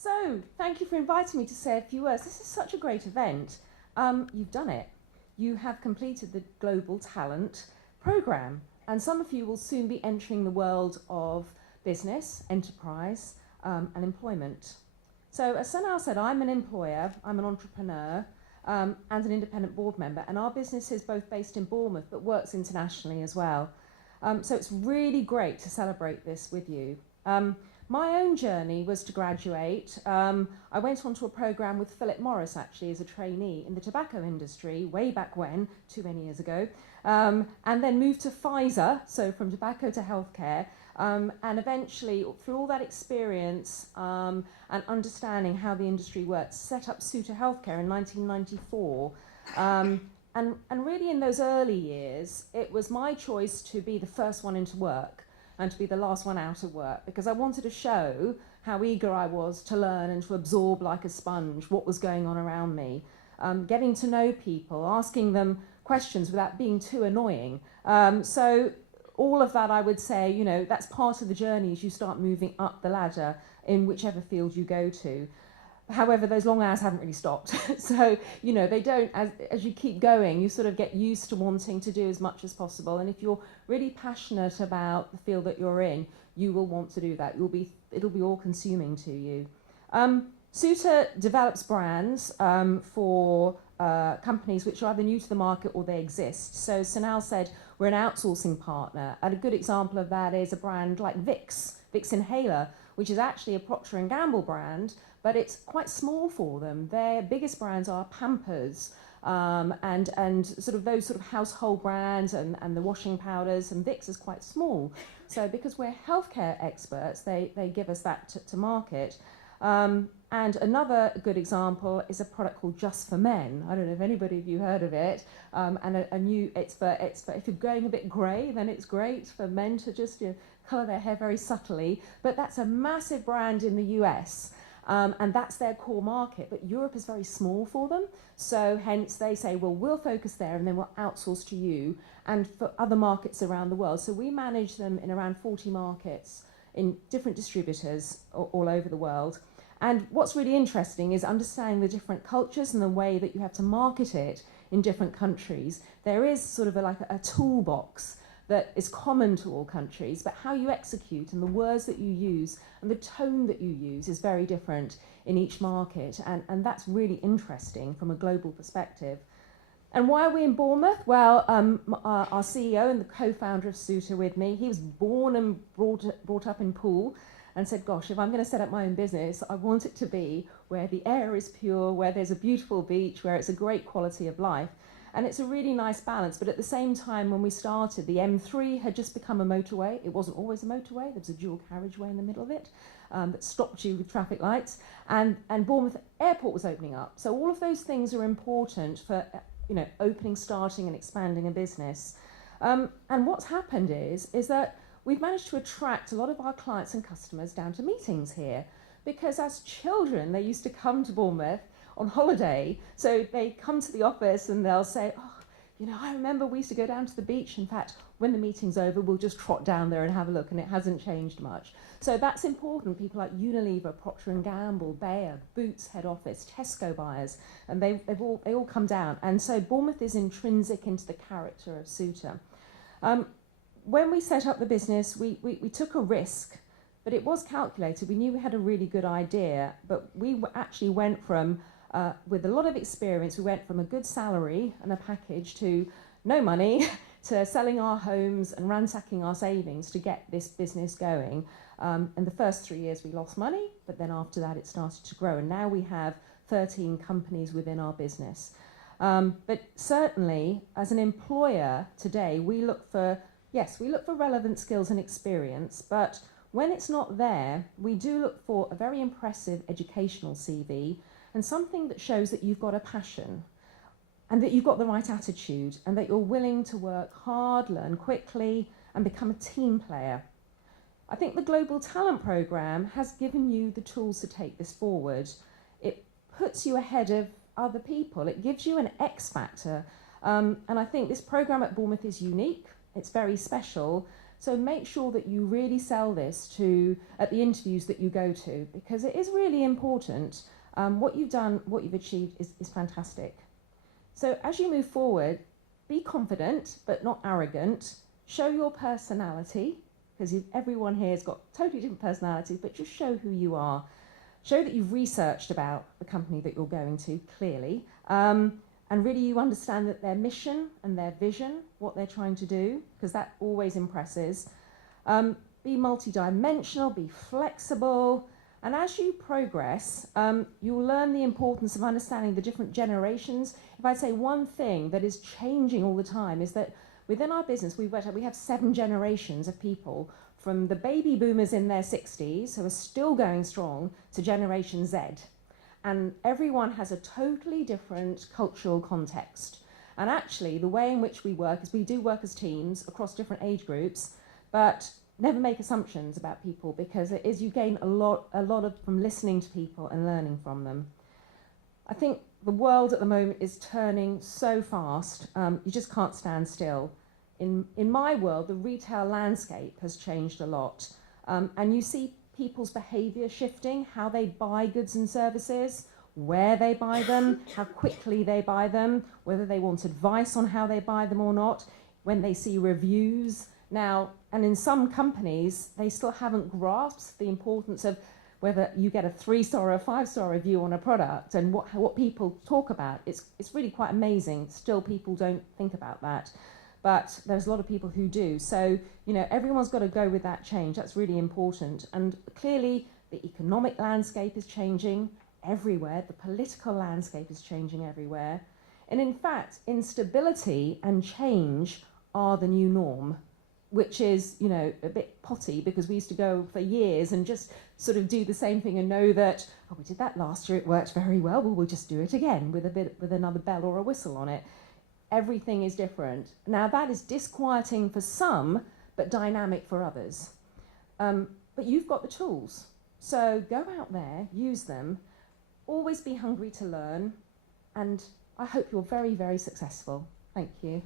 So, thank you for inviting me to say a few words. This is such a great event. You've done it. You have completed the Global Talent Programme, and some of you will soon be entering the world of business, enterprise, and employment. So, as Sanal said, I'm an employer, I'm an entrepreneur, and an independent board member, and our business is both based in Bournemouth but works internationally as well. So it's really great to celebrate this with you. My own journey was to graduate. I went onto a programme with Philip Morris, actually, as a trainee in the tobacco industry, way back when, too many years ago, and then moved to Pfizer, so from tobacco to healthcare, and eventually, through all that experience and understanding how the industry works, set up Suter Healthcare in 1994. And really in those early years, it was my choice to be the first one into work and to be the last one out of work, because I wanted to show how eager I was to learn and to absorb like a sponge what was going on around me, getting to know people, asking them questions without being too annoying. So all of that, I would say, you know, that's part of the journey as you start moving up the ladder in whichever field you go to. However, those long hours haven't really stopped. So, you know, they don't, as you keep going, you sort of get used to wanting to do as much as possible. And if you're really passionate about the field that you're in, you will want to do that. It'll be all consuming to you. Suter develops brands for companies which are either new to the market or they exist. So Sanal said we're an outsourcing partner. And a good example of that is a brand like Vicks Inhaler, which is actually a Procter & Gamble brand, but it's quite small for them. Their biggest brands are Pampers and sort of those sort of household brands and the washing powders, and Vicks is quite small. So because we're healthcare experts, they give us that to market. And another good example is a product called Just for Men. I don't know if anybody of you heard of it. And it's for if you're going a bit grey, then it's great for men to just colour their hair very subtly. But that's a massive brand in the US. And that's their core market, but Europe is very small for them, so hence they say, well, we'll focus there and then we'll outsource to you and for other markets around the world. So we manage them in around 40 markets in different distributors all over the world. And what's really interesting is understanding the different cultures and the way that you have to market it in different countries. There is sort of like a toolbox that is common to all countries, but how you execute and the words that you use and the tone that you use is very different in each market, and that's really interesting from a global perspective. And why are we in Bournemouth? Well, our CEO and the co-founder of Suter with me, he was born and brought up in Poole, and said, gosh, if I'm going to set up my own business, I want it to be where the air is pure, where there's a beautiful beach, where it's a great quality of life. And it's a really nice balance, but at the same time, when we started, the M3 had just become a motorway. It wasn't always a motorway. There was a dual carriageway in the middle of it that stopped you with traffic lights. And Bournemouth Airport was opening up. So all of those things are important for opening, starting and expanding a business. And what's happened is that we've managed to attract a lot of our clients and customers down to meetings here. Because as children, they used to come to Bournemouth on holiday, so they come to the office and they'll say, I remember we used to go down to the beach. In fact, when the meeting's over, we'll just trot down there and have a look, and it hasn't changed much. So that's important. People like Unilever, Procter & Gamble, Bayer, Boots head office, Tesco buyers, and they all come down. And so Bournemouth is intrinsic into the character of Suter. When we set up the business, we took a risk, but it was calculated. We knew we had a really good idea, but we actually went from with a lot of experience, we went from a good salary and a package to no money to selling our homes and ransacking our savings to get this business going. In the first 3 years we lost money, but then after that it started to grow, and now we have 13 companies within our business. But certainly as an employer today, we look for relevant skills and experience, but when it's not there, we do look for a very impressive educational CV and something that shows that you've got a passion and that you've got the right attitude and that you're willing to work hard, learn quickly, and become a team player. I think the Global Talent Programme has given you the tools to take this forward. It puts you ahead of other people. It gives you an X factor. And I think this programme at Bournemouth is unique. It's very special So make sure that you really sell this at the interviews that you go to, because it is really important. What you've done, what you've achieved is fantastic. So as you move forward, be confident but not arrogant. Show your personality, because everyone here has got totally different personalities, but just show who you are. Show that you've researched about the company that you're going to, clearly, and really you understand that their mission and their vision, what they're trying to do, because that always impresses. Be multidimensional, be flexible, and as you progress, you'll learn the importance of understanding the different generations. If I'd say one thing that is changing all the time is that within our business, we have 7 generations of people, from the baby boomers in their 60s, who are still going strong, to Generation Z. And everyone has a totally different cultural context. And actually, the way in which we work is we do work as teams across different age groups, but never make assumptions about people, because it is, you gain a lot from listening to people and learning from them. I think the world at the moment is turning so fast, you just can't stand still. In my world, the retail landscape has changed a lot, and you see people's behaviour shifting, how they buy goods and services, where they buy them, how quickly they buy them, whether they want advice on how they buy them or not, when they see reviews. Now, and in some companies, they still haven't grasped the importance of whether you get a 3-star or a 5-star review on a product and what people talk about. It's really quite amazing. Still, people don't think about that. But there's a lot of people who do. So, you know, everyone's got to go with that change. That's really important. And clearly, the economic landscape is changing everywhere. The political landscape is changing everywhere. And in fact, instability and change are the new norm, which is, you know, a bit potty, because we used to go for years and just sort of do the same thing and know that, oh, we did that last year, it worked very well, we'll just do it again with another bell or a whistle on it. Everything is different. Now, that is disquieting for some, but dynamic for others. But you've got the tools. So go out there, use them, always be hungry to learn, and I hope you're very, very successful. Thank you.